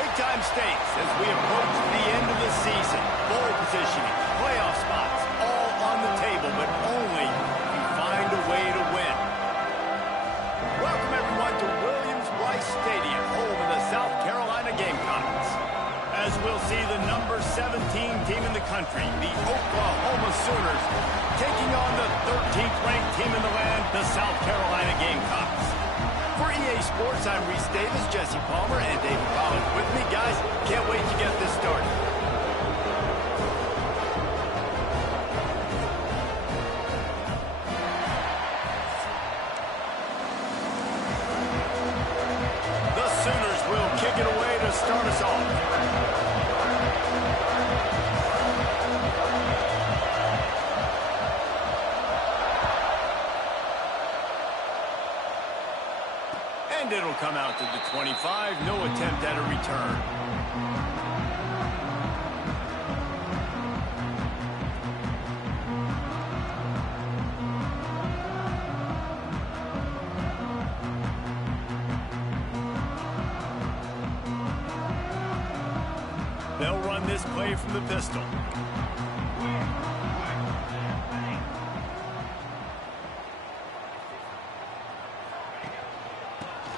Big-time stakes as we approach the end of the season. Bowl positioning, playoff spots, all on the table, but only if you find a way to win. Welcome, everyone, to Williams-Brice Stadium, home of the South Carolina Gamecocks. As we'll see the number 17 team in the country, the Oklahoma Sooners, taking on the 13th ranked team in the land, the South Carolina Gamecocks. For EA Sports, I'm Reese Davis, Jesse Palmer, and David Collins with me. Guys, can't wait to get this started. The Sooners will kick it away to start us off. And it'll come out to the 25. No attempt at a return. They'll run this play from the pistol.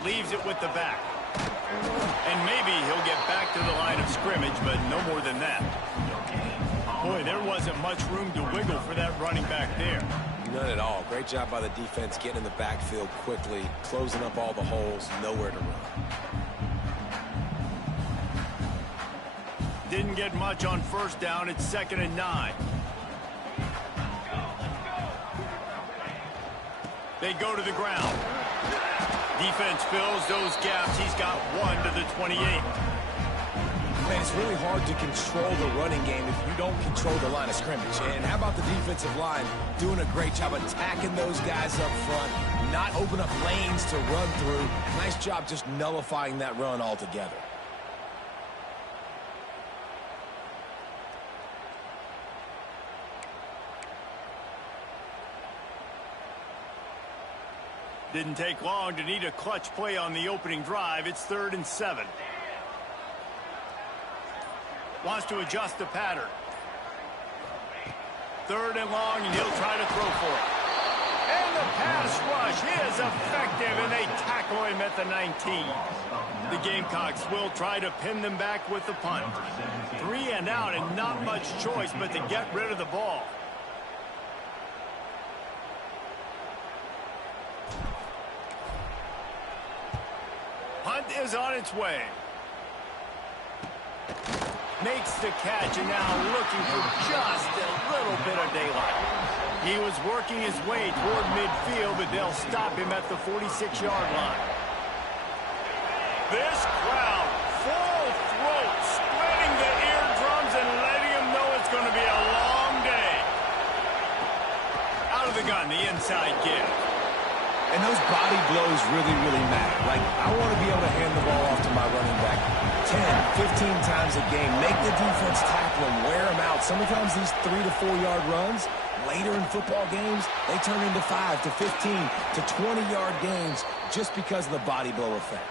Leaves it with the back. And maybe he'll get back to the line of scrimmage, but no more than that. Boy, there wasn't much room to wiggle for that running back there. None at all. Great job by the defense getting in the backfield quickly, closing up all the holes, nowhere to run. Didn't get much on first down. It's 2nd and 9. They go to the ground. Defense fills those gaps. He's got 1 to the 28. Man, it's really hard to control the running game if you don't control the line of scrimmage. And how about the defensive line doing a great job attacking those guys up front, not open up lanes to run through. Nice job just nullifying that run altogether. Didn't take long to need a clutch play on the opening drive. It's 3rd and 7. Wants to adjust the pattern. 3rd and long, and he'll try to throw for it. And the pass rush is effective, and they tackle him at the 19. The Gamecocks will try to pin them back with the punt. 3 and out, and not much choice but to get rid of the ball. Punt is on its way. Makes the catch, and now looking for just a little bit of daylight. He was working his way toward midfield, but they'll stop him at the 46-yard line. This crowd, full throat, spreading the eardrums and letting him know it's going to be a long day. Out of the gun, the inside give. And those body blows really, really matter. Like, I want to be able to hand the ball off to my running back 10, 15 times a game. Make the defense tackle him, wear him out. Sometimes these 3 to 4 yard runs, later in football games, they turn into 5 to 15 to 20-yard games just because of the body blow effect.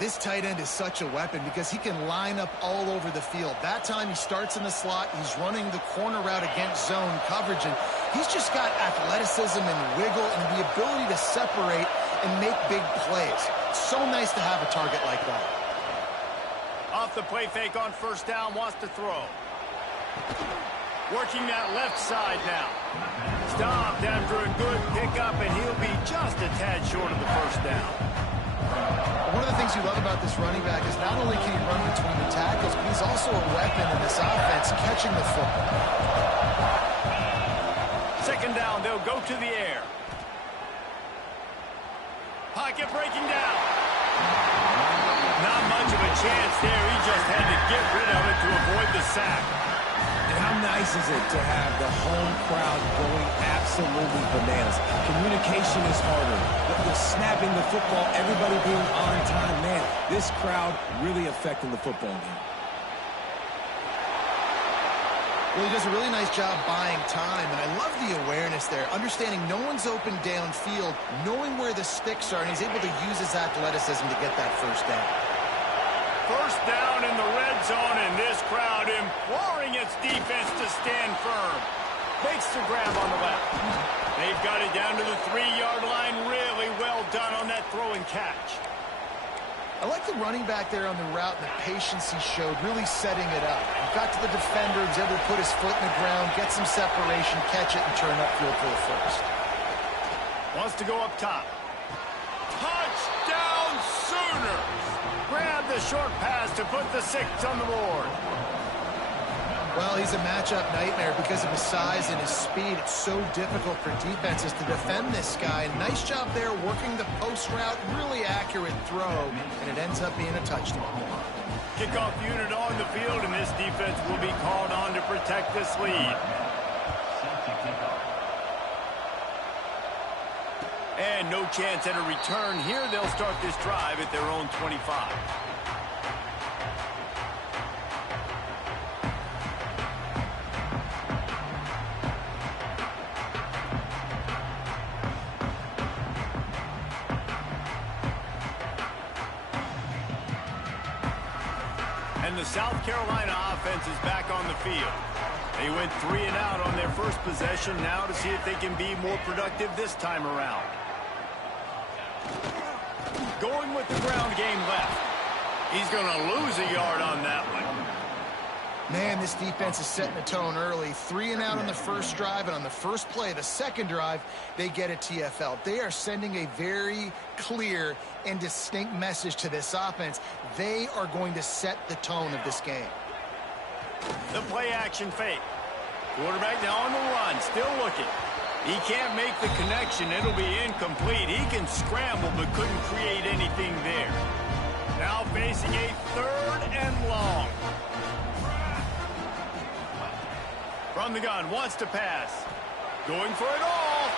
This tight end is such a weapon because he can line up all over the field. That time he starts in the slot. He's running the corner route against zone coverage, and he's just got athleticism and wiggle and the ability to separate and make big plays. It's so nice to have a target like that. Off the play fake on first down, wants to throw. Working that left side now. Stopped after a good pickup, and he'll be just a tad short of the first down. One of the things you love about this running back is not only can he run between the tackles, but he's also a weapon in this offense, catching the football. 2nd down, they'll go to the air. Pocket breaking down. Not much of a chance there. He just had to get rid of it to avoid the sack. And how nice is it to have the home crowd going absolutely bananas? Communication is harder. The snapping the football, everybody being on time. Man, this crowd really affecting the football game. Well, he does a really nice job buying time, and I love the awareness there, understanding no one's open downfield, knowing where the sticks are, and he's able to use his athleticism to get that first down. First down in the red zone, and this crowd imploring its defense to stand firm. Makes the grab on the left. They've got it down to the 3-yard line. Really well done on that throw and catch. I like the running back there on the route and the patience he showed, really setting it up. He got to the defender, was able to put his foot in the ground, get some separation, catch it, and turn upfield for the first. Wants to go up top. Touchdown Sooners! Grab the short pass to put the 6 on the board. Well, he's a matchup nightmare because of his size and his speed. It's so difficult for defenses to defend this guy. Nice job there working the post route, really accurate throw, and it ends up being a touchdown. Kickoff unit on the field, and this defense will be called on to protect this lead. And no chance at a return here. They'll start this drive at their own 25. And the South Carolina offense is back on the field. They went 3 and out on their first possession, now to see if they can be more productive this time around. Going with the ground game left. He's going to lose a yard on that one. Man, this defense is setting the tone early. 3 and out on the first drive, and on the first play, the second drive, they get a TFL. They are sending a very clear and distinct message to this offense. They are going to set the tone of this game. The play action fake. Quarterback now on the run, still looking. He can't make the connection. It'll be incomplete. He can scramble, but couldn't create anything there. Now facing a 3rd and long. From the gun, wants to pass. Going for it all.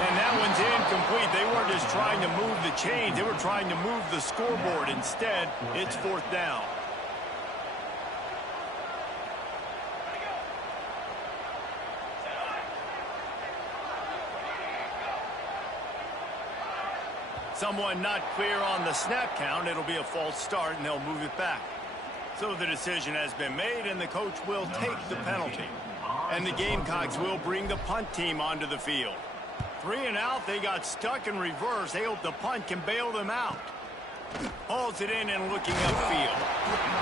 And that one's incomplete. They weren't just trying to move the chains. They were trying to move the scoreboard. Instead, it's 4th down. Someone not clear on the snap count. It'll be a false start, and they'll move it back. So the decision has been made, and the coach will take the penalty. And the Gamecocks will bring the punt team onto the field. 3 and out, they got stuck in reverse. They hope the punt can bail them out. Hauls it in and looking upfield.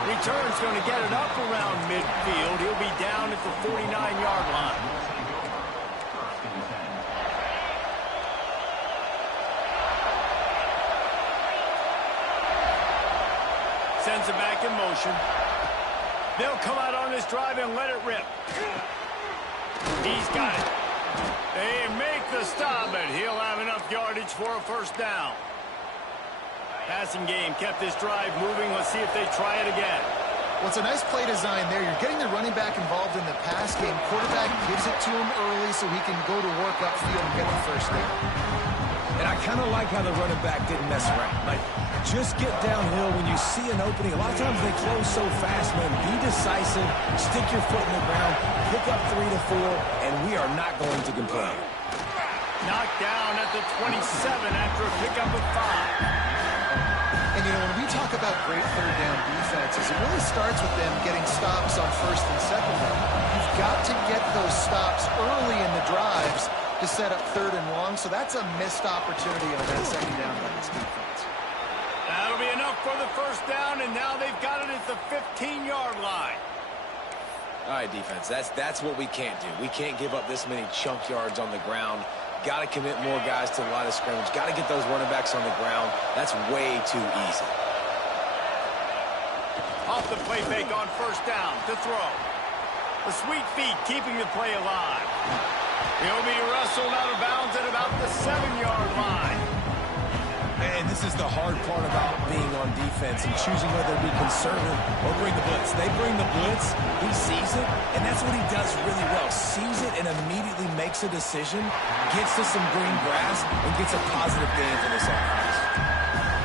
Return's going to get it up around midfield. He'll be down at the 49-yard line. Sends it back in motion. They'll come out on this drive and let it rip. He's got it. They make the stop, but he'll have enough yardage for a first down. Passing game kept this drive moving. Let's see if they try it again. Well, it's a nice play design there. You're getting the running back involved in the pass game. Quarterback gives it to him early so he can go to work upfield and get the first down. And I kind of like how the running back didn't mess around. Like, just get downhill when you see an opening. A lot of times they close so fast, man. Be decisive, stick your foot in the ground, pick up 3 to 4, and we are not going to complain. Knocked down at the 27 after a pickup of 5. And, you know, when we talk about great third down defenses, it really starts with them getting stops on first and second down. You've got to get those stops early in the drives to set up 3rd and long, so that's a missed opportunity on that second down by this defense. That'll be enough for the first down, and now they've got it at the 15-yard line. All right, defense, that's what we can't do. We can't give up this many chunk yards on the ground. Got to commit more guys to the line of scrimmage. Got to get those running backs on the ground. That's way too easy. Off the play fake on first down to throw. The sweet feet keeping the play alive. He'll be wrestled out of bounds at about the 7-yard line. And this is the hard part about being on defense and choosing whether to be conservative or bring the blitz. They bring the blitz, he sees it, and that's what he does really well. Sees it and immediately makes a decision, gets to some green grass, and gets a positive gain for this offense.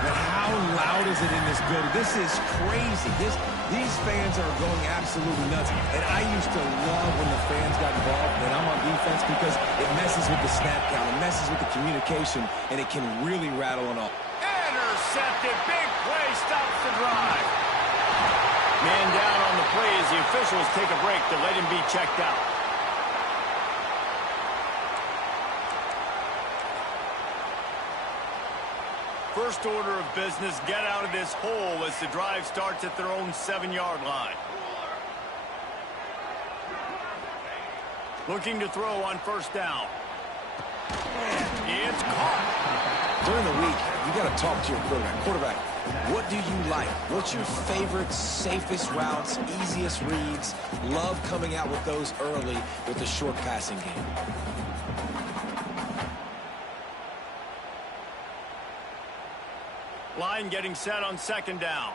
But how loud is it in this building? This is crazy. These fans are going absolutely nuts. And I used to love when the fans got involved when I'm on defense because it messes with the snap count, it messes with the communication, and it can really rattle an off. intercepted. Big play stops the drive. Man down on the play as the officials take a break to let him be checked out. First order of business, get out of this hole as the drive starts at their own 7-yard line. Looking to throw on first down. It's caught. During the week, you got to talk to your quarterback. Quarterback, what do you like? What's your favorite, safest routes, easiest reads? Love coming out with those early with the short passing game. Line getting set on second down.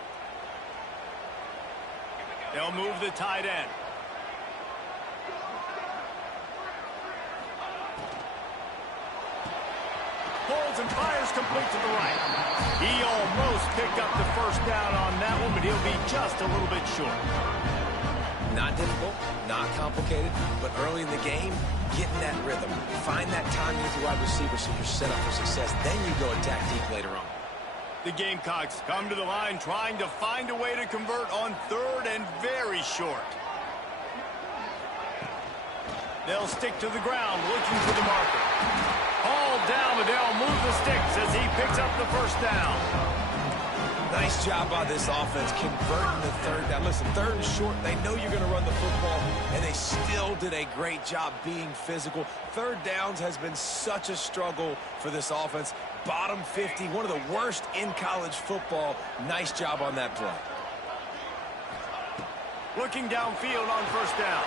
They'll move the tight end. Pulls and fires complete to the right. He almost picked up the first down on that one, but he'll be just a little bit short. Not difficult, not complicated, but early in the game, getting that rhythm. Find that timing with your wide receiver so you're set up for success. Then you go attack deep later on. The Gamecocks come to the line trying to find a way to convert on third and very short. They'll stick to the ground looking for the marker. Hauled down, but they'll move the sticks as he picks up the first down. Nice job by this offense converting the third down. Listen, third and short, they know you're going to run the football, and they still did a great job being physical. Third downs has been such a struggle for this offense. Bottom 50, one of the worst in college football. Nice job on that play. Looking downfield on first down.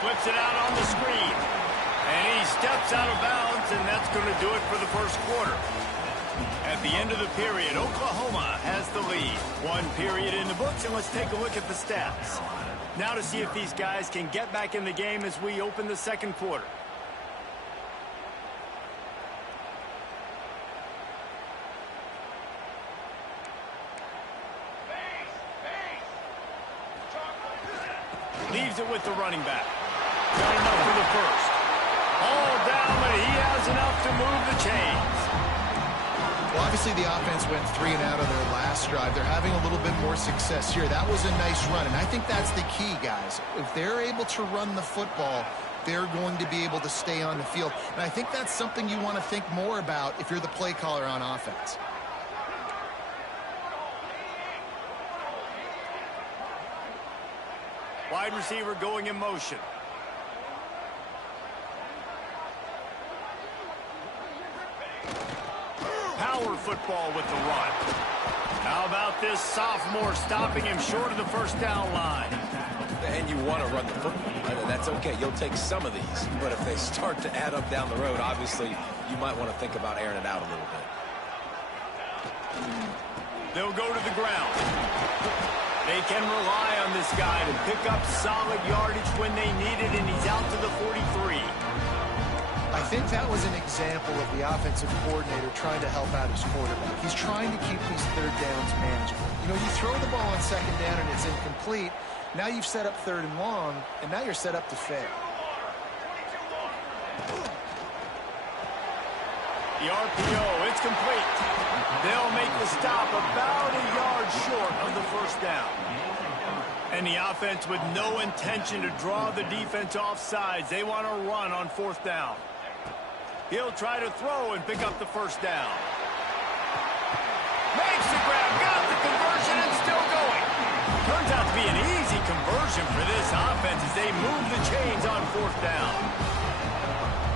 Flips it out on the screen. And he steps out of bounds, and that's going to do it for the first quarter. At the end of the period, Oklahoma has the lead. One period in the books, and let's take a look at the stats. Now to see if these guys can get back in the game as we open the second quarter. Leaves it with the running back. Got enough for the first. All down, but he has enough to move the chains. Well, obviously the offense went 3 and out of their last drive. They're having a little bit more success here. That was a nice run, and I think that's the key, guys. If they're able to run the football, they're going to be able to stay on the field. And I think that's something you want to think more about if you're the play caller on offense. Wide receiver going in motion. Power football with the run. How about this sophomore stopping him short of the first down line? And you want to run the football. That's okay. You'll take some of these. But if they start to add up down the road, obviously, you might want to think about airing it out a little bit. They'll go to the ground. They can rely on this guy to pick up solid yardage when they need it, and he's out to the 43. I think that was an example of the offensive coordinator trying to help out his quarterback. He's trying to keep these third downs manageable. You know, you throw the ball on second down and it's incomplete. Now you've set up third and long, and now you're set up to fail. The RPO, it's complete. They'll make the stop about a yard short of the first down. And the offense with no intention to draw the defense off sides. They want to run on fourth down. He'll try to throw and pick up the first down. Makes the grab, got the conversion, and still going. Turns out to be an easy conversion for this offense as they move the chains on fourth down.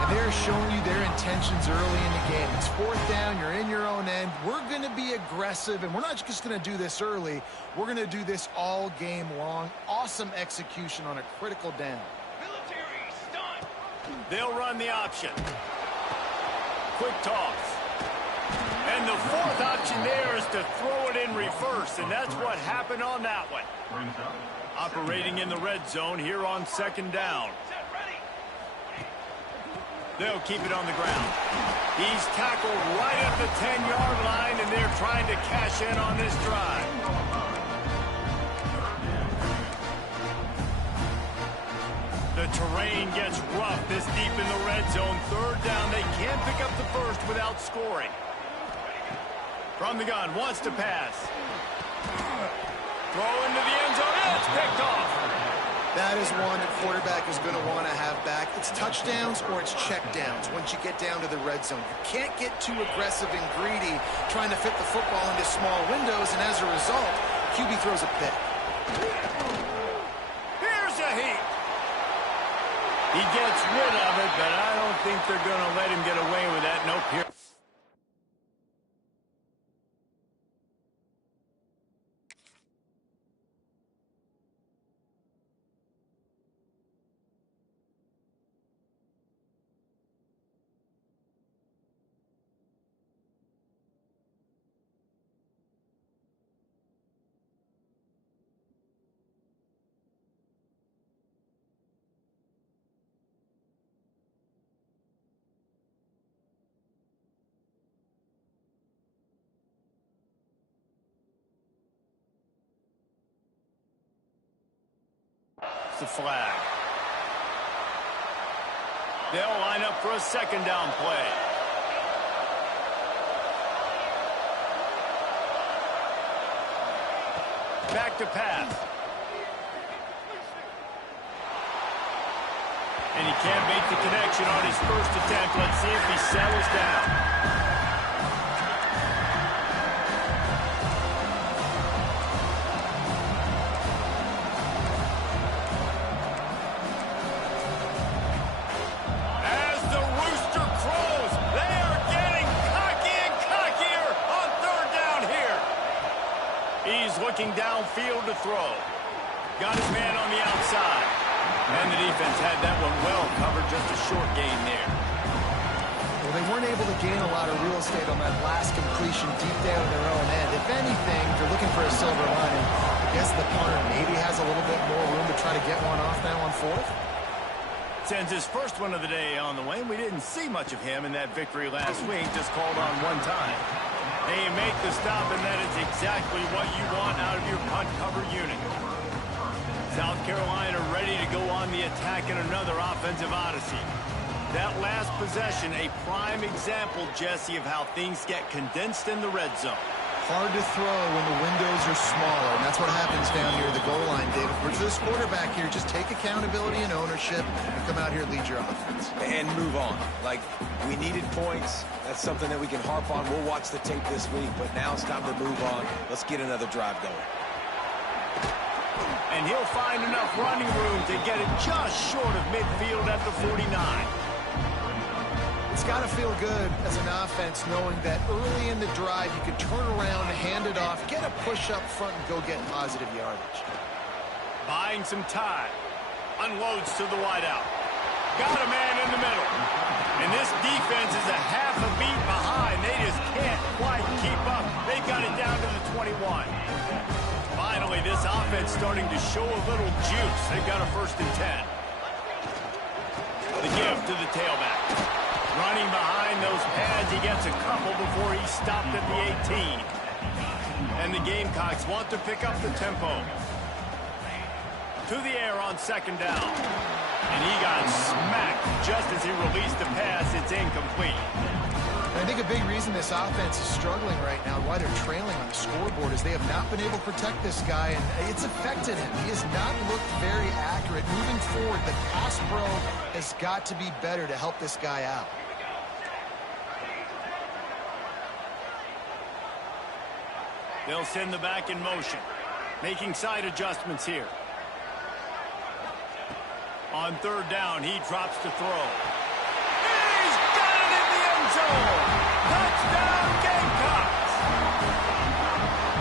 And they're showing you their intentions early in the game. It's fourth down, you're in your own end. We're going to be aggressive, and we're not just going to do this early. We're going to do this all game long. Awesome execution on a critical down. Military stunt. They'll run the option. Quick toss. And the fourth option there is to throw it in reverse, and that's what happened on that one. Operating in the red zone here on second down. They'll keep it on the ground. He's tackled right at the 10-yard line, and they're trying to cash in on this drive. The terrain gets rough this deep in the red zone. Third down, they can't pick up the first without scoring. From the gun, wants to pass. Throw into the end zone, and it's picked off. That is one a quarterback is going to want to have back. It's touchdowns or it's checkdowns once you get down to the red zone. You can't get too aggressive and greedy trying to fit the football into small windows, and as a result, QB throws a pick. Here's a heat. He gets rid of it, but I don't think they're going to let him get away with that. Nope, here. The flag. They'll line up for a second down play. Back to pass. And he can't make the connection on his first attempt. Let's see if he settles down. Looking downfield to throw. Got his man on the outside. And the defense had that one well covered, just a short gain there. Well, they weren't able to gain a lot of real estate on that last completion deep down in their own end. If anything, they're looking for a silver lining. I guess the punter maybe has a little bit more room to try to get one off now on fourth. Sends his first one of the day on the way. We didn't see much of him in that victory last week, just called on one time. They make the stop, and that is exactly what you want out of your punt cover unit. South Carolina ready to go on the attack in another offensive odyssey. That last possession, a prime example, Jesse, of how things get condensed in the red zone. Hard to throw when the windows are smaller, and that's what happens down here at the goal line, David. For this quarterback here, just take accountability and ownership and come out here and lead your offense. And move on. Like, we needed points. That's something that we can harp on. We'll watch the tape this week, but now it's time to move on. Let's get another drive going. And he'll find enough running room to get it just short of midfield at the 49. It's got to feel good as an offense knowing that early in the drive you can turn around, hand it off, get a push up front, and go get positive yardage. Buying some time. Unloads to the wideout. Got a man in the middle. And this defense is a half a beat behind. They just can't quite keep up. They've got it down to the 21. Finally, this offense starting to show a little juice. They've got a 1st and 10. The give to the tailback. Running behind those pads, he gets a couple before he's stopped at the 18. And the Gamecocks want to pick up the tempo. To the air on 2nd down. And he got smacked just as he released the pass. It's incomplete. I think a big reason this offense is struggling right now, why they're trailing on the scoreboard, is they have not been able to protect this guy, and it's affected him. He has not looked very accurate. Moving forward, the pass pro has got to be better to help this guy out. They'll send the back in motion, making side adjustments here. On 3rd down, he drops to throw. He's got it in the end zone! Touchdown, Gamecocks!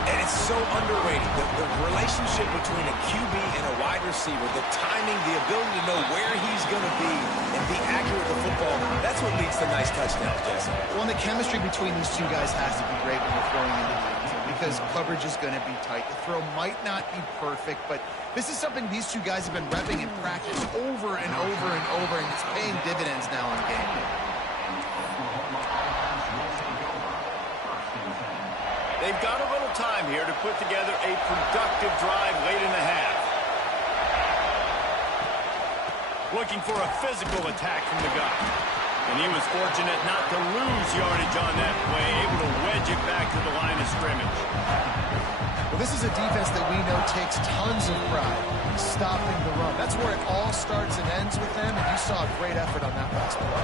And it's so underrated. The relationship between a QB and a wide receiver, the timing, the ability to know where he's going to be and be accurate with the football, that's what leads to nice touchdowns, Jesse. Well, and the chemistry between these two guys has to be great when they're throwing into the end zone, because coverage is going to be tight. The throw might not be perfect, but this is something these two guys have been repping in practice over and over and over, and it's paying dividends now in game. They've got a little time here to put together a productive drive late in the half. Looking for a physical attack from the gun. And he was fortunate not to lose yardage on that play, able to wedge it back to the line of scrimmage. Well, this is a defense that we know takes tons of pride in stopping the run. That's where it all starts and ends with them, and you saw a great effort on that last play.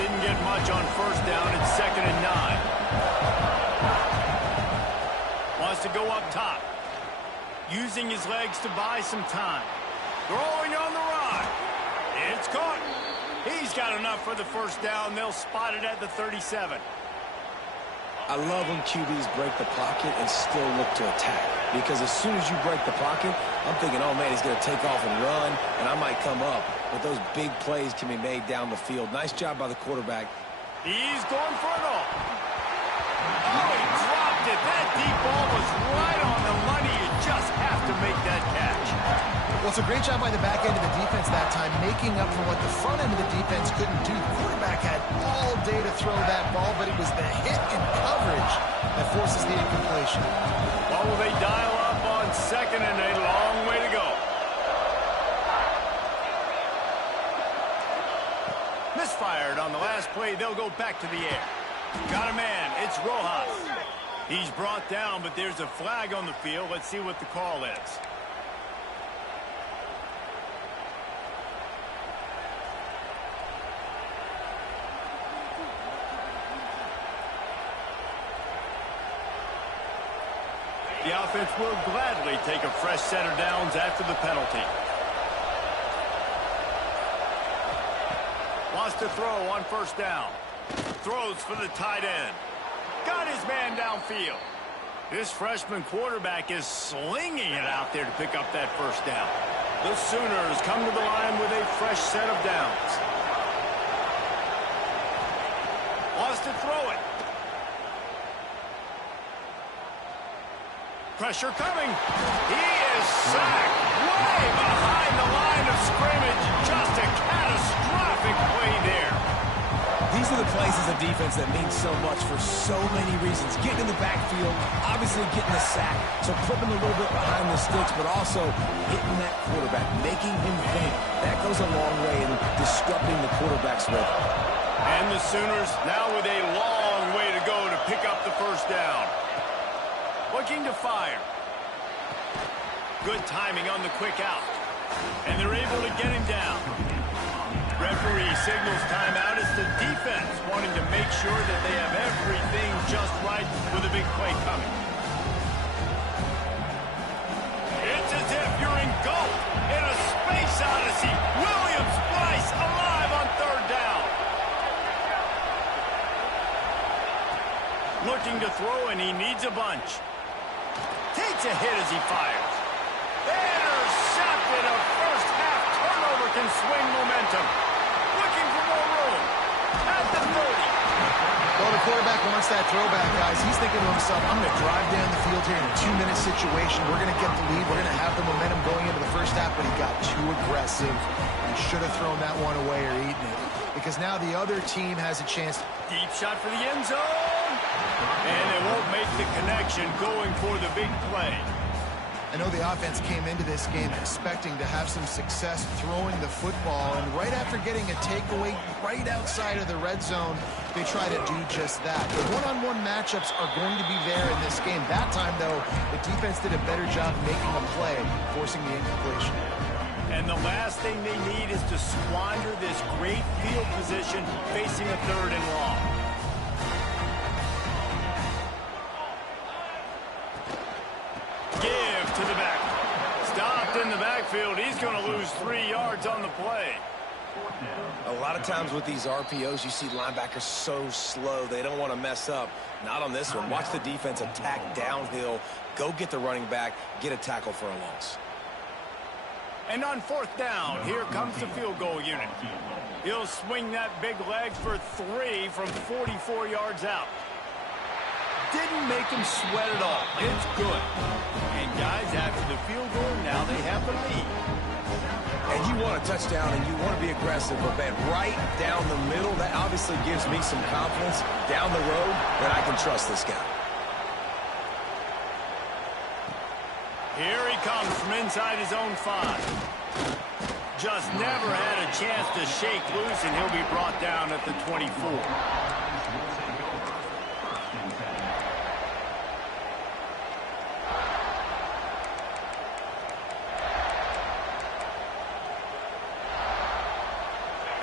Didn't get much on first down. It's 2nd and 9. Wants to go up top. Using his legs to buy some time. Throwing on the run. It's caught. He's got enough for the first down. They'll spot it at the 37. I love when QBs break the pocket and still look to attack. Because as soon as you break the pocket, I'm thinking, oh, man, he's going to take off and run, and I might come up. But those big plays can be made down the field. Nice job by the quarterback. He's going for it all. Oh, he dropped it. That deep ball was right on the money. You just have to make that catch. Well, it's a great job by the back end of the defense that time, making up for what the front end of the defense couldn't do. The quarterback had all day to throw that ball, but it was the hit and coverage that forces the incompletion. What will they dial up on 2nd and 8? Long way to go. Misfired on the last play. They'll go back to the air. Got a man. It's Rojas. He's brought down, but there's a flag on the field. Let's see what the call is. The offense will gladly take a fresh set of downs after the penalty. Wants to throw on first down. Throws for the tight end. Got his man downfield. This freshman quarterback is slinging it out there to pick up that first down. The Sooners come to the line with a fresh set of downs. Wants to throw it. Pressure coming. He is sacked way behind the line of scrimmage. Just a catastrophic play there. These are the plays as a defense that mean so much for so many reasons. Getting in the backfield, obviously getting the sack, so putting him a little bit behind the sticks, but also hitting that quarterback, making him think. That goes a long way in disrupting the quarterback's rhythm. And the Sooners now with a long way to go to pick up the first down. Looking to fire. Good timing on the quick out. And they're able to get him down. Referee signals timeout. It's the defense wanting to make sure that they have everything just right with a big play coming. It's as if you're engulfed in a space odyssey. Williams-Brice alive on third down. Looking to throw, and he needs a bunch. Takes a hit as he fires. Intercepted. A first half turnover can swing momentum. Looking for more room. At the 30. Well, the quarterback wants that throwback, guys. He's thinking to himself, I'm going to drive down the field here in a 2-minute situation. We're going to get the lead. We're going to have the momentum going into the first half, but he got too aggressive. He should have thrown that one away or eaten it, because now the other team has a chance. Deep shot for the end zone. And they won't make the connection, going for the big play. I know the offense came into this game expecting to have some success throwing the football, and right after getting a takeaway right outside of the red zone, they try to do just that. The one-on-one matchups are going to be there in this game. That time, though, the defense did a better job making a play, forcing the incompletion. And the last thing they need is to squander this great field position facing a 3rd and long. Give to the back. Stopped in the backfield. He's going to lose 3 yards on the play. A lot of times with these RPOs, you see linebackers so slow, they don't want to mess up. Not on this one. Watch the defense attack downhill, go get the running back, get a tackle for a loss. And on 4th down, here comes the field goal unit. He'll swing that big leg for 3 from 44 yards out. Didn't make him sweat at all. It's good. And guys, after the field goal, now they have the lead. And you want a touchdown and you want to be aggressive, but man, right down the middle, that obviously gives me some confidence down the road that I can trust this guy. Here he comes from inside his own 5. just never had a chance to shake loose, and he'll be brought down at the 24.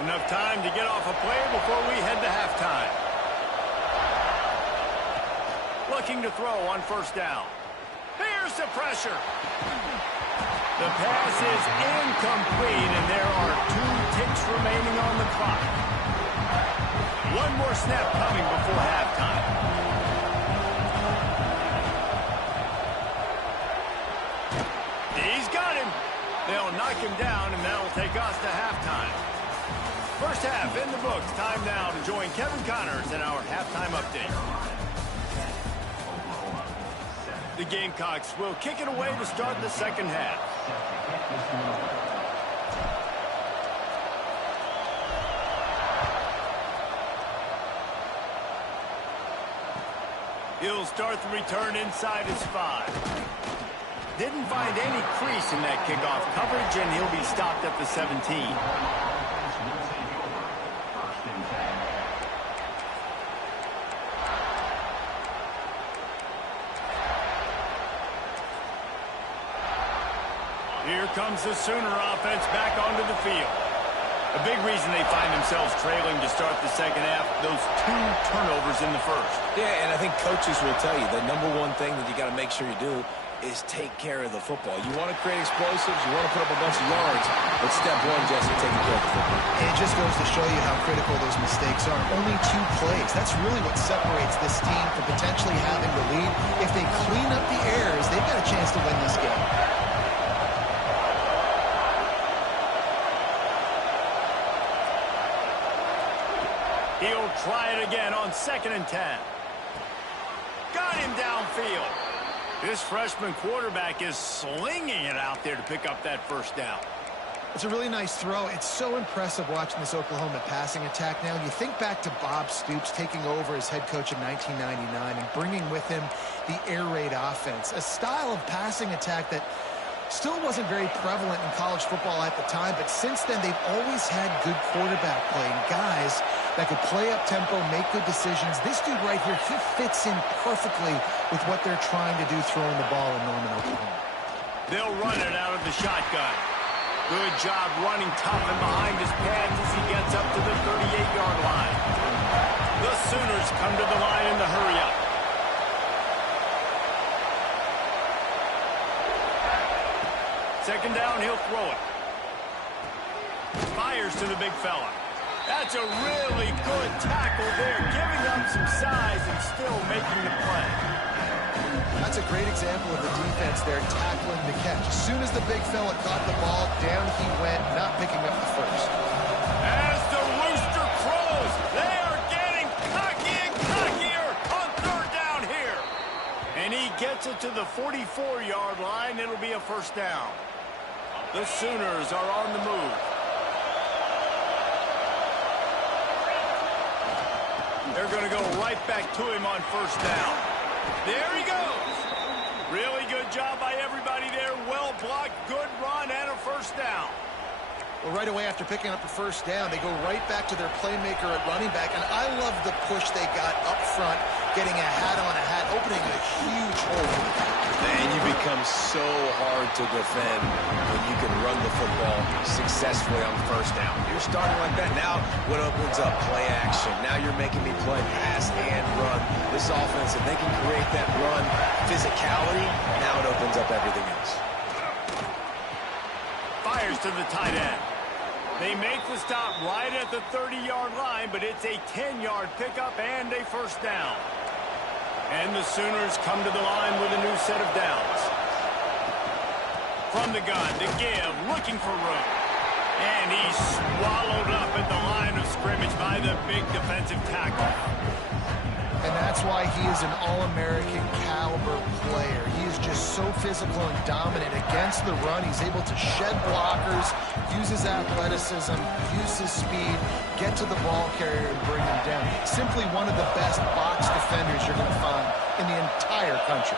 Enough time to get off a play before we head to halftime. Looking to throw on first down. Here's the pressure. The pass is incomplete, and there are 2 ticks remaining on the clock. One more snap coming before halftime. He's got him. They'll knock him down, and that'll take us to halftime. First half in the books. Time now to join Kevin Connors in our halftime update. The Gamecocks will kick it away to start the second half. He'll start the return inside his 5. Didn't find any crease in that kickoff coverage, and he'll be stopped at the 17. Here comes the Sooner offense back onto the field. A big reason they find themselves trailing to start the second half, those 2 turnovers in the first. Yeah, and I think coaches will tell you the number one thing that you got to make sure you do is take care of the football. You want to create explosives, you want to put up a bunch of yards, but step 1, Jesse, taking care of the football. It just goes to show you how critical those mistakes are. Only 2 plays. That's really what separates this team from potentially having the lead. If they clean up the errors, they've got a chance to win this game. He'll try it again on 2nd and 10. Got him downfield. This freshman quarterback is slinging it out there to pick up that first down. It's a really nice throw. It's so impressive watching this Oklahoma passing attack now. You think back to Bob Stoops taking over as head coach in 1999 and bringing with him the air raid offense, a style of passing attack that still wasn't very prevalent in college football at the time, but since then they've always had good quarterback play and guys that could play up tempo, make good decisions. This dude right here, he fits in perfectly with what they're trying to do throwing the ball in Norman, Oklahoma. They'll run it out of the shotgun. Good job running tough and behind his pads as he gets up to the 38-yard line. The Sooners come to the line in the hurry-up. Second down, he'll throw it. Fires to the big fella. That's a really good tackle there, giving up some size and still making the play. That's a great example of the defense there tackling the catch. As soon as the big fella caught the ball, down he went, not picking up the first. As the rooster crows, they are getting cocky and cockier on 3rd down here. And he gets it to the 44-yard line. It'll be a first down. The Sooners are on the move. They're going to go right back to him on first down. There he goes. Really good job by everybody there. Well blocked, good run, and a first down. Well, right away after picking up a first down, they go right back to their playmaker at running back. And I love the push they got up front, getting a hat on a hat, opening a huge hole. Man, you become so hard to defend when you can run the football successfully on first down. You're starting like that. Now what opens up play action. Now you're making me play pass and run. This offense, if they can create that run physicality, now it opens up everything else. Fires to the tight end. They make the stop right at the 30-yard line, but it's a 10-yard pickup and a first down. And the Sooners come to the line with a new set of downs. From the gun to give, looking for room. And he's swallowed up at the line of scrimmage by the big defensive tackle. And that's why he is an All-American caliber player. He is just so physical and dominant against the run. He's able to shed blockers, use his athleticism, use his speed, get to the ball carrier and bring him down. Simply one of the best box defenders you're going to find in the entire country.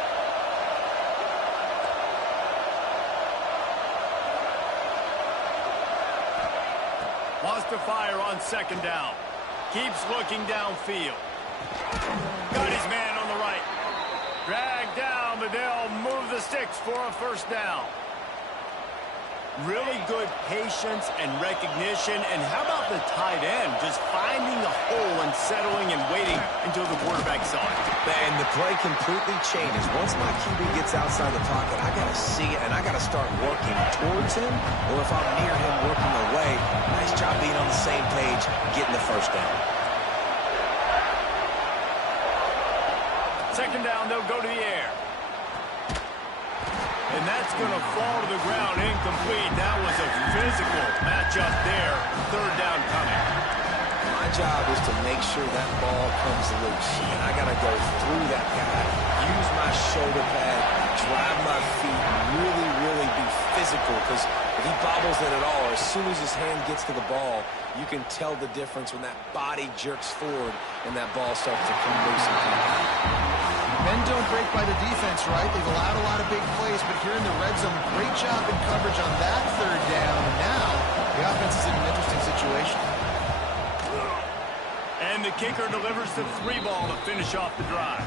to fire on second down. Keeps looking downfield. Got his man on the right. Dragged down, but they'll move the sticks for a first down. Really good patience and recognition. And how about the tight end just finding the hole and settling and waiting until the quarterback saw it? And the play completely changes. Once my QB gets outside the pocket, I got to see it, and I got to start working towards him, or if I'm near him working away, nice job being on the same page, getting the first down. Second down, they'll go to the air. And that's going to fall to the ground incomplete. That was a physical matchup there. Third down coming. My job is to make sure that ball comes loose. And I got to go through that guy, use my shoulder pad, drive my feet, really be physical. Because if he bobbles it at all, or as soon as his hand gets to the ball, you can tell the difference when that body jerks forward and that ball starts to come loose and come out. Men don't break by the defense, right? They've allowed a lot of big plays, but here in the red zone, great job in coverage on that third down. And now the offense is in an interesting situation. And the kicker delivers the 3 ball to finish off the drive.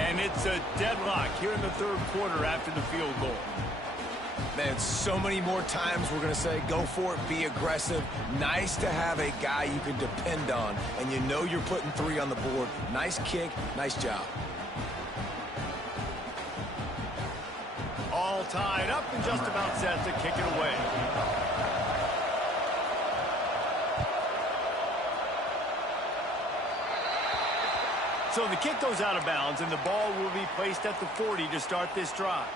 And it's a deadlock here in the third quarter after the field goal. Man, so many more times we're going to say, go for it, be aggressive. Nice to have a guy you can depend on, and you know you're putting 3 on the board. Nice kick, nice job. All tied up and just about set to kick it away. So the kick goes out of bounds, and the ball will be placed at the 40 to start this drive.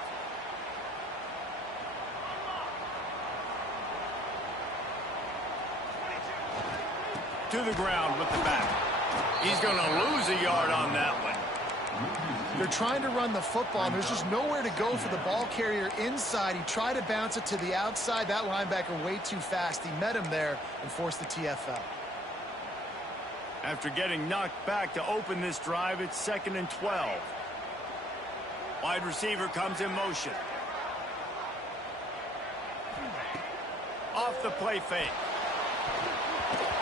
To the ground with the back. He's going to lose a yard on that one. They're trying to run the football, and there's just nowhere to go for the ball carrier inside. He tried to bounce it to the outside. That linebacker way too fast. He met him there and forced the TFL. After getting knocked back to open this drive, it's 2nd and 12. Wide receiver comes in motion. Off the play fake.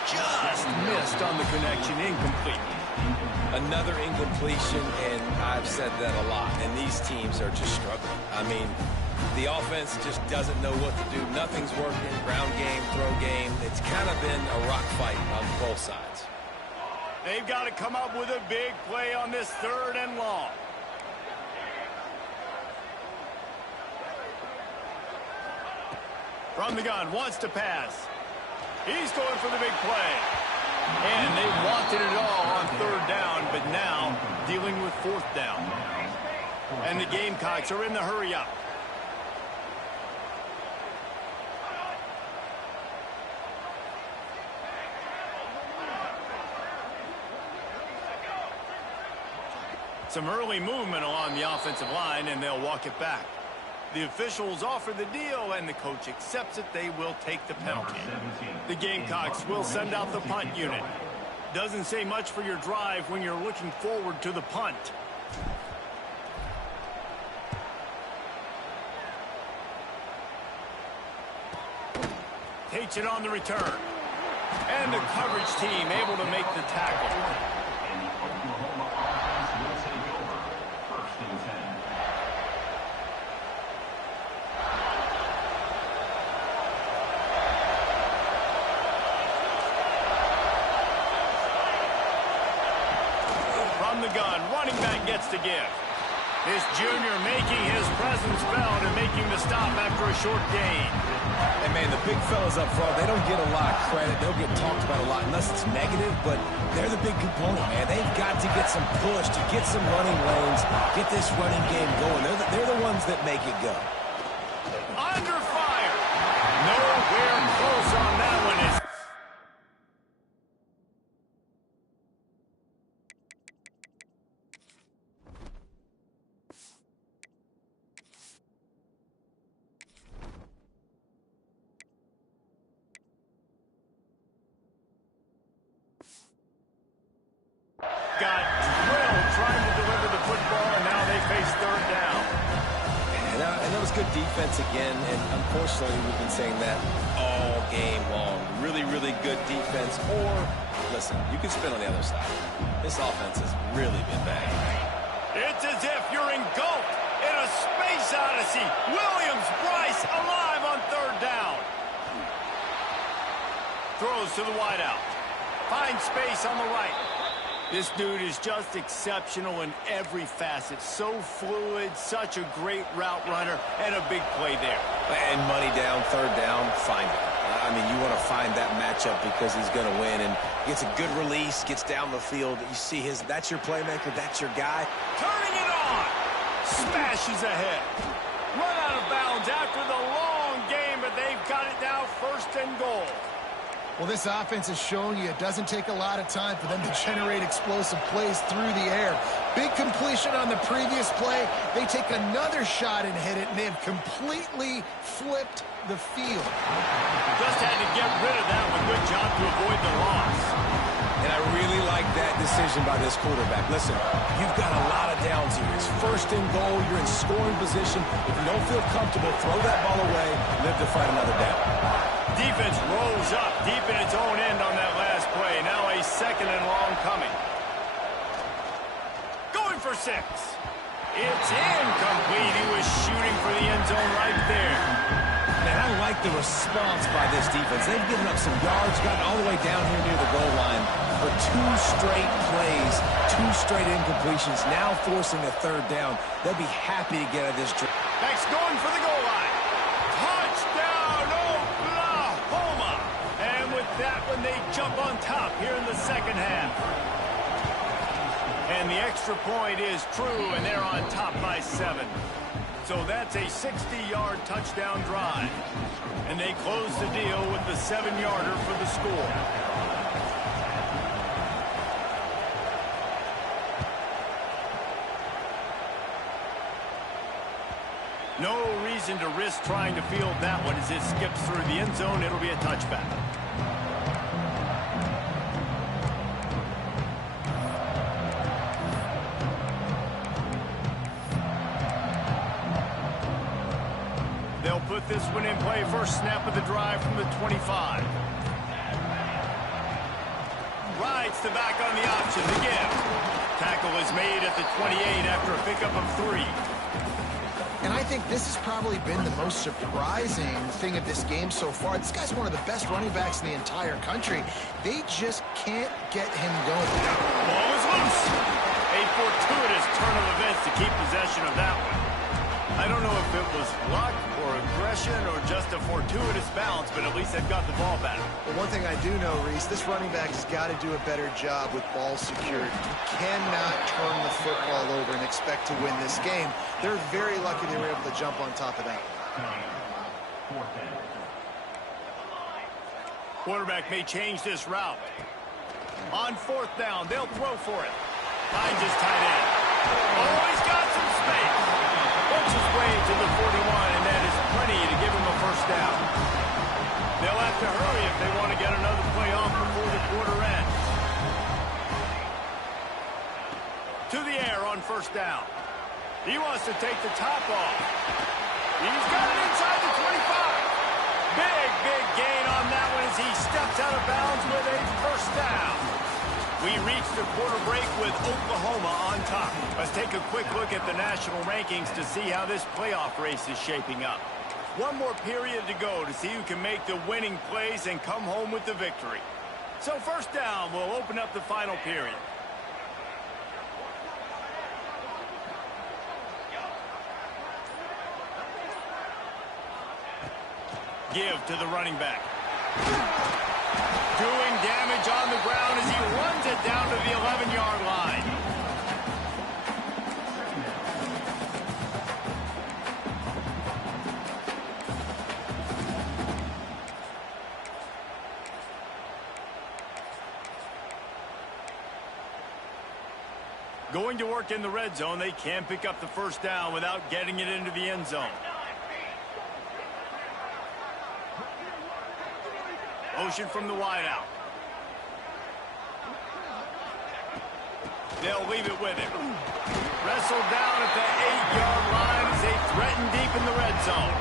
Just missed on the connection, incomplete. Another incompletion, and I've said that a lot, and these teams are just struggling. I mean, the offense just doesn't know what to do. Nothing's working. Ground game, throw game. It's kind of been a rock fight on both sides. They've got to come up with a big play on this 3rd and long. From the gun, wants to pass. He's going for the big play. And they wanted it all on 3rd down, but now dealing with 4th down. And the Gamecocks are in the hurry up. Some early movement along the offensive line, and they'll walk it back. The officials offer the deal, and the coach accepts it. They will take the penalty. The Gamecocks will send out the punt unit. Doesn't say much for your drive when you're looking forward to the punt. Takes it on the return. And the coverage team able to make the tackle. From the gun, running back gets to give. This junior making his presence felt and making the stop after a short gain. And, man, the big fellas up front, they don't get a lot of credit. They'll get talked about a lot unless it's negative, but they're the big component, man. They've got to get some push, to get some running lanes, get this running game going. They're the ones that make it go. Under fire. Nowhere close on that one. Got drilled trying to deliver the football, and now they face 3rd down. And it was good defense again, and unfortunately we've been saying that all game long. Really, really good defense. Or, listen, you can spin on the other side. This offense has really been bad. It's as if you're engulfed in a space odyssey. Williams-Brice alive on third down. Throws to the wideout. Finds space on the right. This dude is just exceptional in every facet. So fluid, such a great route runner, and a big play there. And money down, third down, find it. I mean, you want to find that matchup because he's going to win, and gets a good release, gets down the field. You see that's your playmaker, that's your guy. Turning it on. Smashes ahead. Run out of bounds after the long game, but they've got it now first and goal. Well, this offense is showing you it doesn't take a lot of time for them to generate explosive plays through the air. Big completion on the previous play. They take another shot and hit it, and they have completely flipped the field. Just had to get rid of that one. Good job to avoid the loss. And I really like that decision by this quarterback. Listen, you've got a lot of downs here. It's first and goal. You're in scoring position. If you don't feel comfortable, throw that ball away. Live to fight another down. Defense rolls up deep in its own end on that last play. Now a second and long coming. Going for 6. It's incomplete. He was shooting for the end zone right there. Man, I like the response by this defense. They've given up some yards, gotten all the way down here near the goal line for 2 straight plays, 2 straight incompletions, now forcing a third down. They'll be happy to get out of this drive. Backs going for the goal line. Touchdown, Oklahoma! And with that one, they jump on top here in the second half. And the extra point is true, and they're on top by 7. So that's a 60-yard touchdown drive. And they close the deal with the 7-yarder for the score. No reason to risk trying to field that one as it skips through the end zone. It'll be a touchback. They'll put this one in play. First snap of the drive from the 25. Rides the back on the option. The give. Tackle is made at the 28 after a pickup of 3. And I think this has probably been the most surprising thing of this game so far. This guy's one of the best running backs in the entire country. They just can't get him going. Ball is loose. A fortuitous turn of events to keep possession of that one. I don't know if it was luck or aggression or just a fortuitous bounce, but at least they've got the ball back. But one thing I do know, Reese, this running back has got to do a better job with ball security. You cannot turn the football over and expect to win this game. They're very lucky they were able to jump on top of that. Quarterback may change this route. On 4th down, they'll throw for it. Finds his tight end. Oh, he's got some space. Works his way to the 41, and that is plenty to give him a first down. They'll have to hurry if they want to get another play off before the quarter ends. To the air on 1st down. He wants to take the top off. He's got it inside the 25. Big gain on that one as he steps out of bounds with a first down. We reach the quarter break with Oklahoma on top. Let's take a quick look at the national rankings to see how this playoff race is shaping up. One more period to go to see who can make the winning plays and come home with the victory. So 1st down will open up the final period. Give to the running back. Doing damage on the ground as he runs it down to the 11-yard line. Going to work in the red zone, they can't pick up the first down without getting it into the end zone. Motion from the wideout. They'll leave it with him. Wrestled down at the 8-yard line as they threaten deep in the red zone.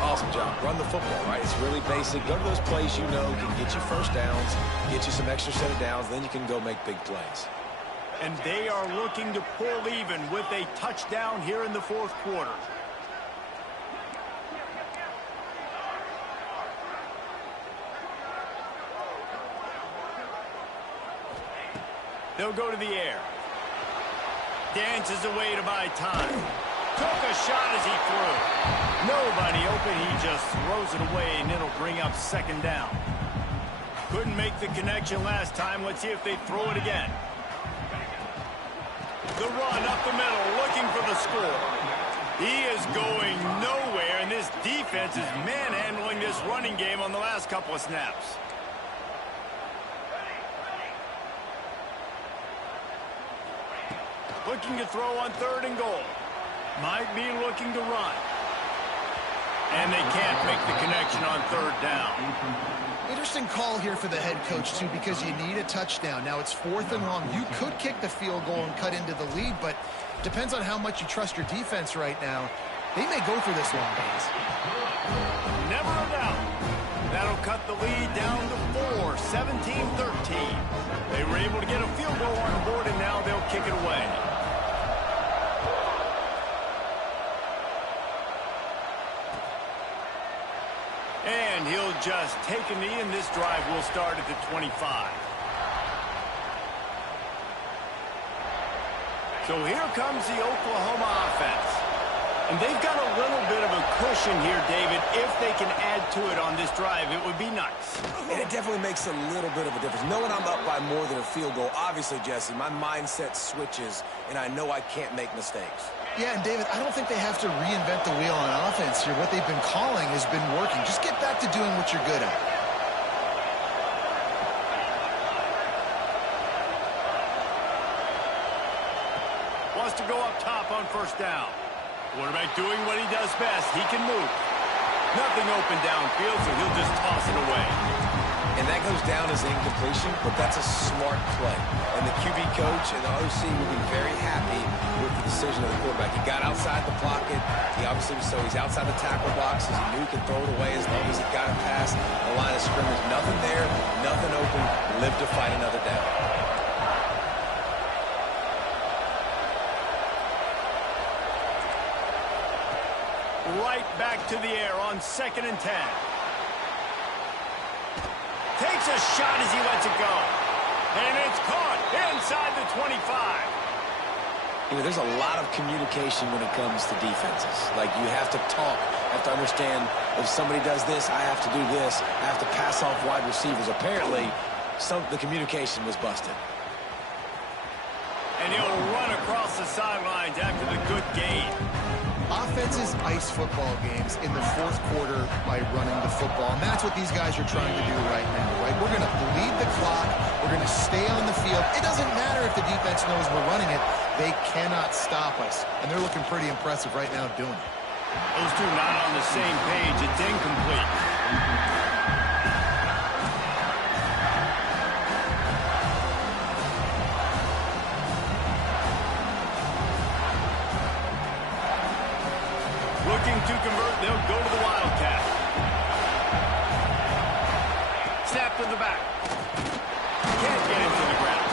Awesome job. Run the football, right? It's really basic. Go to those plays you know can get you first downs, get you some extra set of downs, then you can go make big plays. And they are looking to pull even with a touchdown here in the fourth quarter. They'll go to the air. Dances away to buy time. Took a shot as he threw. Nobody open. He just throws it away, and it'll bring up second down. Couldn't make the connection last time. Let's see if they throw it again. The run up the middle, looking for the score. He is going nowhere, and this defense is manhandling this running game on the last couple of snaps. Looking to throw on 3rd and goal. Might be looking to run. And they can't make the connection on 3rd down. Interesting call here for the head coach, too, because you need a touchdown. Now it's 4th and long. You could kick the field goal and cut into the lead, but depends on how much you trust your defense right now. They may go for this long pass. Never a doubt. That'll cut the lead down to 4, 17-13. They were able to get a field goal on the board, and now they'll kick it away. And he'll just take a knee, and this drive will start at the 25. So here comes the Oklahoma offense. And they've got a little bit of a cushion here, David. If they can add to it on this drive, it would be nice. And it definitely makes a little bit of a difference. Knowing I'm up by more than a field goal, obviously, Jesse, my mindset switches, and I know I can't make mistakes. Yeah, and David, I don't think they have to reinvent the wheel on offense here. What they've been calling has been working. Just get back to doing what you're good at. Wants to go up top on 1st down. Quarterback doing what he does best. He can move. Nothing open downfield, so he'll just toss it away. And that goes down as incompletion, but that's a smart play. And the QB coach and the OC will be very happy with the decision of the quarterback. He got outside the pocket. He obviously, so he's outside the tackle boxes. He knew he could throw it away as long as he got it past the line of scrimmage. Nothing there, nothing open. Live to fight another down. Right back to the air on 2nd and 10. Takes a shot as he lets it go. And it's caught inside the 25. You know, there's a lot of communication when it comes to defenses. Like, you have to talk, have to understand if somebody does this, I have to do this. I have to pass off wide receivers. Apparently, the communication was busted. And he'll run across the sidelines after the good gain. Offenses ice football games in the 4th quarter by running the football, and that's what these guys are trying to do right now, right? We're going to bleed the clock. We're going to stay on the field. It doesn't matter if the defense knows we're running it. They cannot stop us, and they're looking pretty impressive right now doing it. Those two not on the same page. It's incomplete. Looking to convert, they'll go to the Wildcat. Snap to the back. Can't get him to the ground.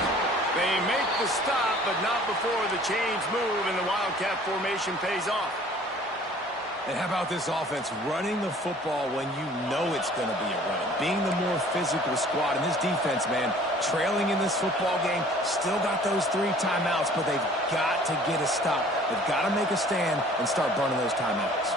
They make the stop, but not before the chains move, and the Wildcat formation pays off. And how about this offense running the football when you know it's going to be a run? Being the more physical squad. And this defense, man, trailing in this football game, still got those 3 timeouts, but they've got to get a stop. They've got to make a stand and start burning those timeouts.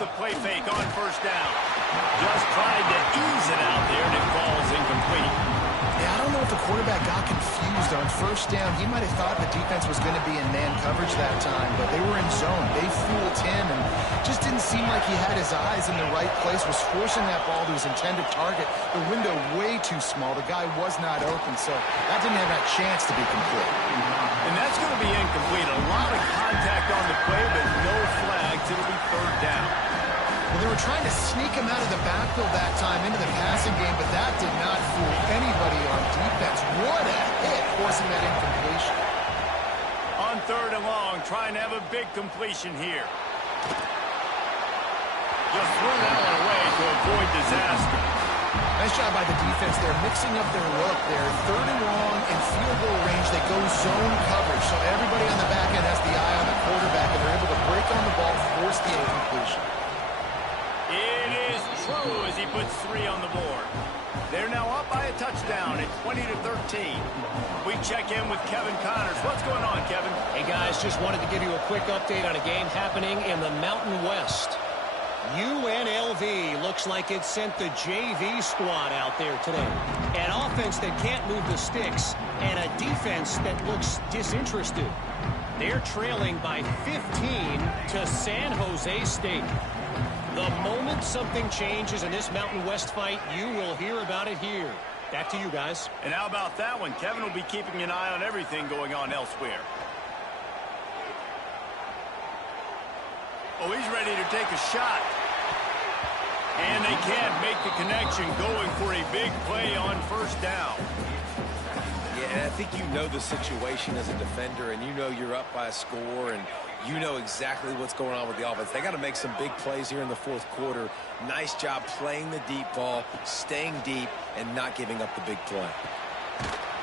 The play fake on 1st down. Just tried to ease it out there, and it falls incomplete. Yeah, I don't know if the quarterback got confused on 1st down. He might have thought the defense was going to be in man coverage that time, but they were in zone. They fooled him and just didn't seem like he had his eyes in the right place, was forcing that ball to his intended target. The window way too small. The guy was not open, so that didn't have that chance to be complete. And that's going to be play, but no flags. It'll be third down. Well, they were trying to sneak him out of the backfield that time into the passing game, but that did not fool anybody on defense. What a hit, forcing that incompletion. On third and long, trying to have a big completion here. Just threw that one away to avoid disaster. Nice job by the defense there, mixing up their look there. Third and long in field goal range, they go zone coverage. So everybody on the back end has the eye on the quarterback, and they're able to break on the ball, force the incompletion. It is true as he puts 3 on the board. They're now up by a touchdown at 20-13. We check in with Kevin Connors. What's going on, Kevin? Hey, guys, just wanted to give you a quick update on a game happening in the Mountain West. UNLV looks like it sent the JV squad out there today. An offense that can't move the sticks and a defense that looks disinterested. They're trailing by 15 to San Jose State. The moment something changes in this Mountain West fight, you will hear about it here. Back to you guys. And how about that one? Kevin will be keeping an eye on everything going on elsewhere. Oh, he's ready to take a shot. And they can't make the connection, going for a big play on first down. Yeah, and I think you know the situation as a defender, and you know you're up by a score, and you know exactly what's going on with the offense. They got to make some big plays here in the fourth quarter. Nice job playing the deep ball, staying deep, and not giving up the big play.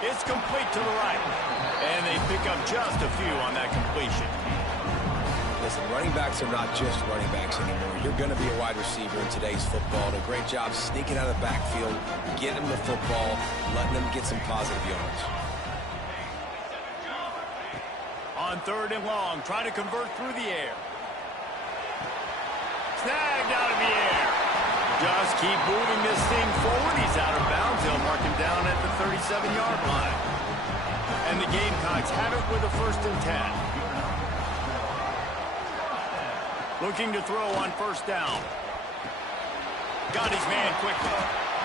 It's complete to the right. And they pick up just a few on that completion. Listen, running backs are not just running backs anymore. You're going to be a wide receiver in today's football. A great job sneaking out of the backfield, getting them the football, letting them get some positive yards. On third and long, trying to convert through the air. Snagged out of the air. Just keep moving this thing forward. He's out of bounds. They'll mark him down at the 37-yard line. And the Gamecocks have it with a 1st and 10. Looking to throw on first down. Got his man quickly.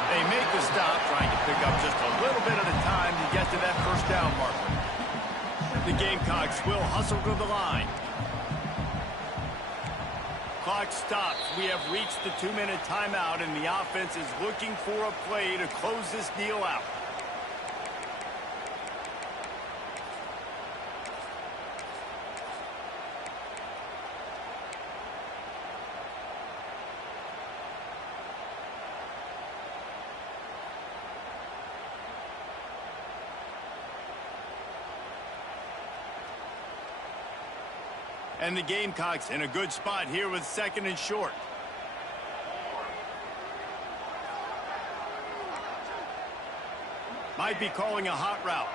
They make the stop, trying to pick up just a little bit at a time to get to that first down marker. The Gamecocks will hustle to the line. Clock stops. We have reached the 2-minute timeout, and the offense is looking for a play to close this deal out. And the Gamecocks in a good spot here with 2nd and short. Might be calling a hot route.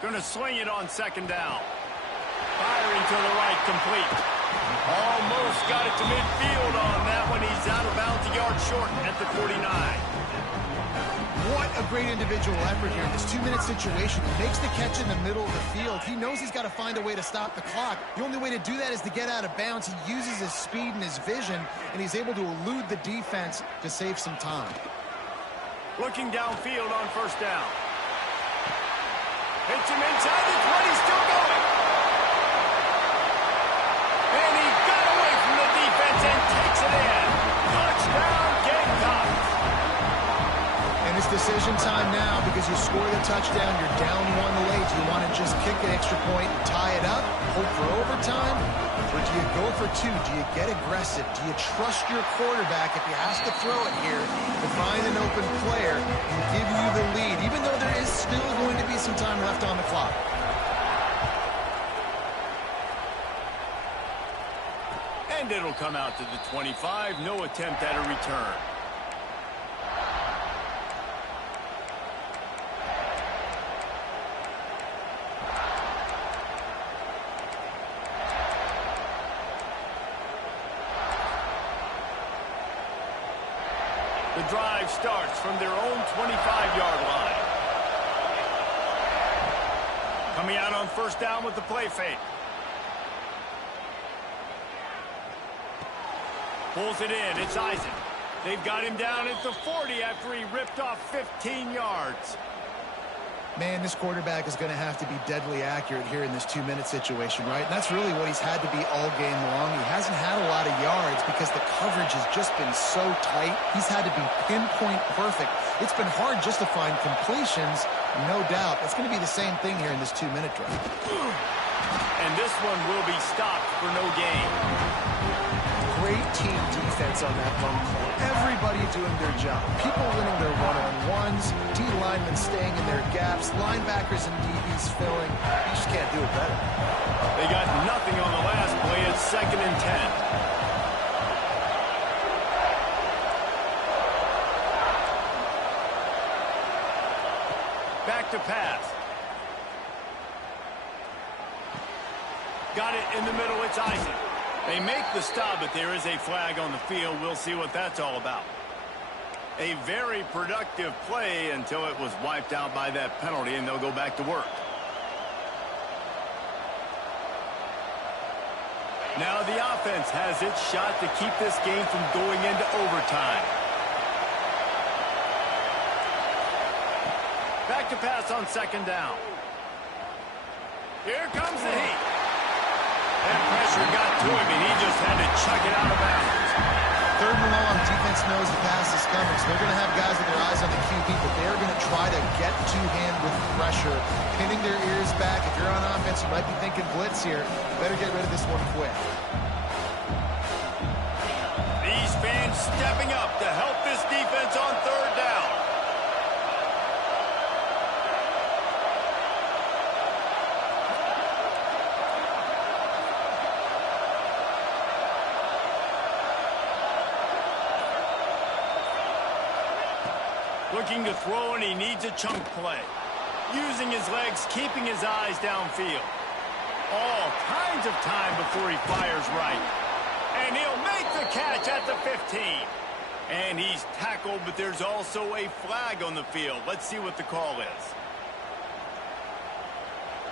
Gonna swing it on 2nd down. Firing to the right, complete. Almost got it to midfield on that one. He's out of bounds, a yard short at the 49. What a great individual effort here in this 2-minute situation. He makes the catch in the middle of the field. He knows he's got to find a way to stop the clock. The only way to do that is to get out of bounds. He uses his speed and his vision, and he's able to elude the defense to save some time. Looking downfield on first down. Hits him inside the 20, still going. And he got away from the defense and takes it in. Touchdown, Gamecocks. And it's decision time now because you score the touchdown, you're down 1 late. Do you want to just kick an extra point and tie it up, hope for overtime? Or do you go for 2? Do you get aggressive? Do you trust your quarterback if he has to throw it here to find an open player and give you the lead, even though there is still going to be some time left on the clock? And it'll come out to the 25. No attempt at a return. The drive starts from their own 25-yard line. Coming out on first down with the play fake. Pulls it in. It's Isaac. They've got him down at the 40 after he ripped off 15 yards. Man, this quarterback is going to have to be deadly accurate here in this 2-minute situation, right? And that's really what he's had to be all game long. He hasn't had a lot of yards because the coverage has just been so tight. He's had to be pinpoint perfect. It's been hard just to find completions, no doubt. It's going to be the same thing here in this 2-minute drive. And this one will be stopped for no gain. Great team defense on that run call. Everybody doing their job. People winning their one-on-ones, D linemen staying in their gaps, linebackers and DBs filling. You just can't do it better. They got nothing on the last play. It's 2nd and 10. Back to pass. Got it in the middle. It's Isaac. They make the stop, but there is a flag on the field. We'll see what that's all about. A very productive play until it was wiped out by that penalty, and they'll go back to work. Now the offense has its shot to keep this game from going into overtime. Back to pass on 2nd down. Here comes the heat. That pressure got to him, and he just had to chuck it out of bounds. 3rd and long, defense knows the pass is coming, so they're going to have guys with their eyes on the QB, but they're going to try to get to him with pressure, pinning their ears back. If you're on offense, you might be thinking blitz here. You better get rid of this one quick. These fans stepping up to help this defense on 3rd down. Looking to throw, and he needs a chunk play. Using his legs, keeping his eyes downfield. All kinds of time before he fires right. And he'll make the catch at the 15. And he's tackled, but there's also a flag on the field. Let's see what the call is.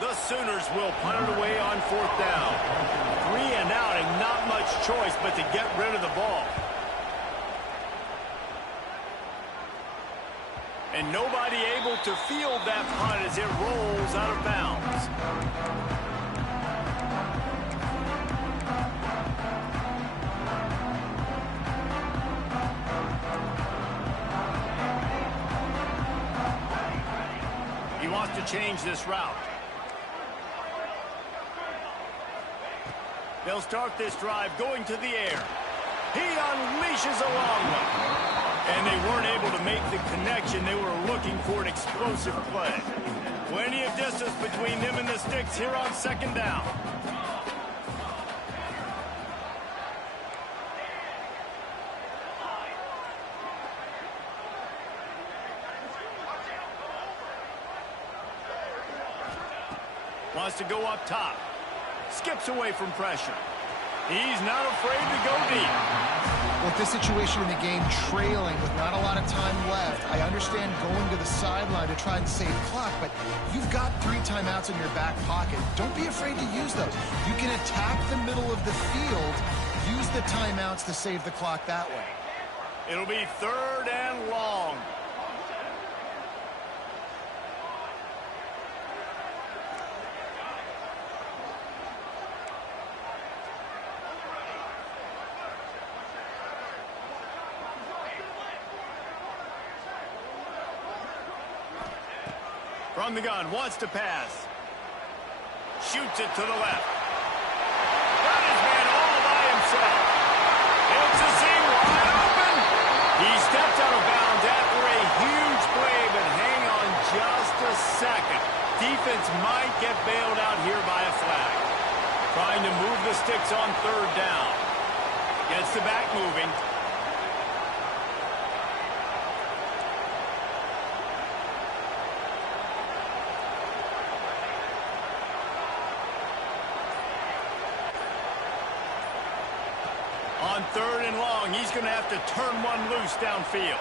The Sooners will punt it away on 4th down. 3 and out, and not much choice but to get rid of the ball. And nobody able to field that punt as it rolls out of bounds. He wants to change this route. They'll start this drive going to the air. He unleashes a long one. And they weren't able to make the connection. They were looking for an explosive play. Plenty of distance between them and the sticks here on 2nd down. Wants to go up top. Skips away from pressure. He's not afraid to go deep. With this situation in the game, trailing with not a lot of time left, I understand going to the sideline to try and save clock, but you've got 3 timeouts in your back pocket. Don't be afraid to use those. You can attack the middle of the field, use the timeouts to save the clock that way. It'll be 3rd and long. From the gun, wants to pass. Shoots it to the left. Got his man all by himself. It's a seam wide open. He stepped out of bounds after a huge play, but hang on just a second. Defense might get bailed out here by a flag. Trying to move the sticks on 3rd down. Gets the back moving. On 3rd and long, he's going to have to turn one loose downfield.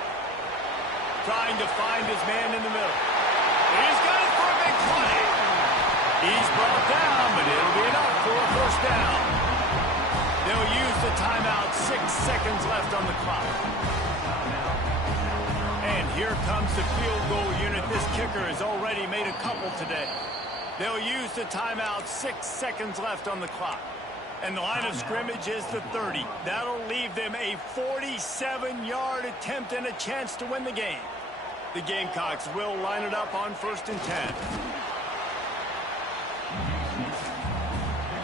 Trying to find his man in the middle. He's got it for a big play. He's brought down, but it'll be enough for a 1st down. They'll use the timeout. 6 seconds left on the clock. And here comes the field goal unit. This kicker has already made a couple today. They'll use the timeout. 6 seconds left on the clock. And the line of scrimmage is the 30. That'll leave them a 47-yard attempt and a chance to win the game. The Gamecocks will line it up on 1st and 10.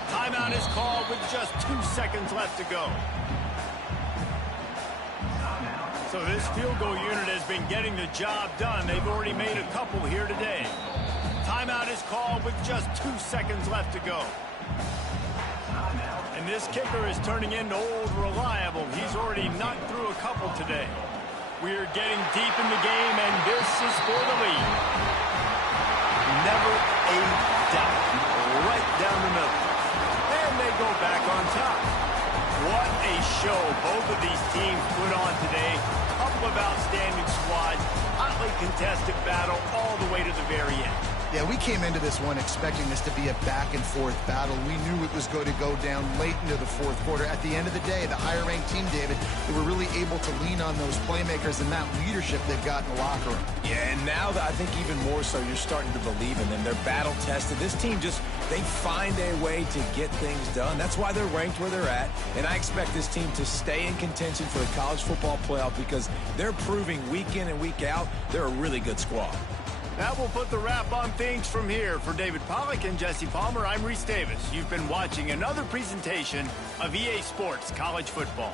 Timeout is called with just 2 seconds left to go. So this field goal unit has been getting the job done. They've already made a couple here today. Timeout is called with just 2 seconds left to go. And this kicker is turning into old reliable. He's already knocked through a couple today. We're getting deep in the game, and this is for the lead. Never a doubt. Right down the middle. And they go back on top. What a show both of these teams put on today. Couple of outstanding squads. Hotly contested battle all the way to the very end. Yeah, we came into this one expecting this to be a back-and-forth battle. We knew it was going to go down late into the fourth quarter. At the end of the day, the higher-ranked team, David, they were really able to lean on those playmakers and that leadership they've got in the locker room. Yeah, and now I think even more so, you're starting to believe in them. They're battle-tested. This team they find a way to get things done. That's why they're ranked where they're at. And I expect this team to stay in contention for the college football playoff because they're proving week in and week out they're a really good squad. That will put the wrap on things from here. For David Pollack and Jesse Palmer, I'm Reese Davis. You've been watching another presentation of EA Sports College Football.